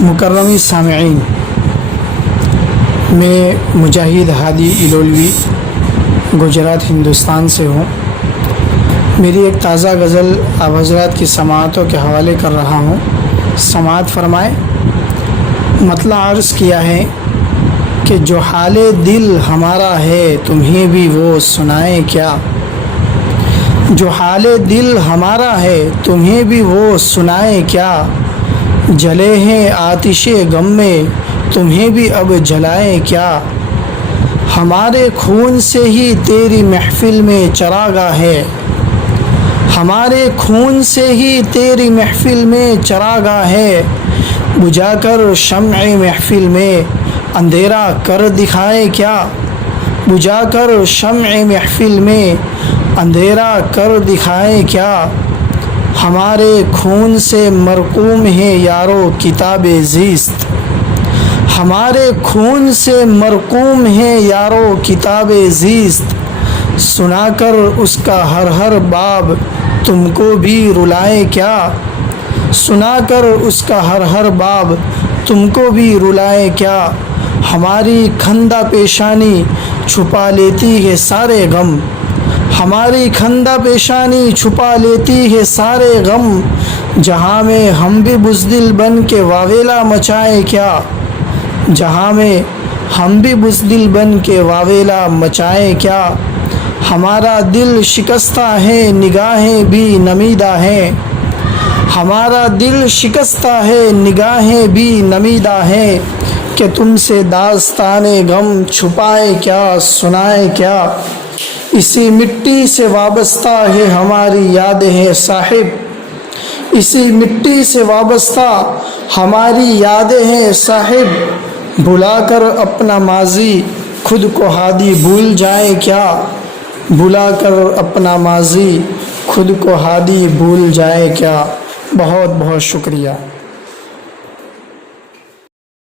مکرمی سامعین، میں مجاہد ہادی الولوی گجرات ہندوستان سے ہوں۔ میری ایک تازہ غزل آپ حضرات کی سماعتوں کے حوالے کر رہا ہوں، سماعت فرمائے۔ مطلع عرض کیا ہے کہ جو حال دل ہمارا ہے تمہیں بھی وہ سنائے کیا، جو حال دل ہمارا ہے تمہیں بھی وہ سنائے کیا، جلے ہیں آتش غم میں تمہیں بھی اب جلائے کیا، ہمارے خون سے ہی تیری محفل میں چراغاں ہے، ہمارے خون سے ہی تیری محفل میں چراغاں ہے، بجھا کر شمع محفل میں اندھیرا کر دکھائے کیا، بجھا کر شمع محفل میں اندھیرا کر دکھائے کیا، ہمارے خون سے مرقوم ہے یارو کتاب زیست، ہمارے خون سے مرقوم ہے یارو کتاب زیست، سنا کر اس کا ہر باب تم کو بھی رلائے کیا، سنا کر اس کا ہر باب تم کو بھی رلائے کیا، ہماری خندہ پیشانی چھپا لیتی ہے سارے غم، ہماری خندہ پیشانی چھپا لیتی ہے سارے غم، جہاں میں ہم بھی بزدل بن کے واویلا مچائے کیا، جہاں میں ہم بھی بزدل بن کے واویلا مچائے کیا، ہمارا دل شکستہ ہے نگاہیں بھی نمیدہ ہیں، ہمارا دل شکستہ ہے نگاہیں بھی نمیدہ ہیں، کہ تم سے داستان غم چھپائے کیا سنائے کیا، اسی مٹی سے وابستہ ہے ہماری یادیں ہیں صاحب، اسی مٹی سے وابستہ ہماری یادیں ہیں صاحب، بھلا کر اپنا ماضی خود کو ہادی بھول جائے کیا، بھلا کر اپنا ماضی خود کو ہادی بھول جائے کیا۔ بہت بہت شکریہ۔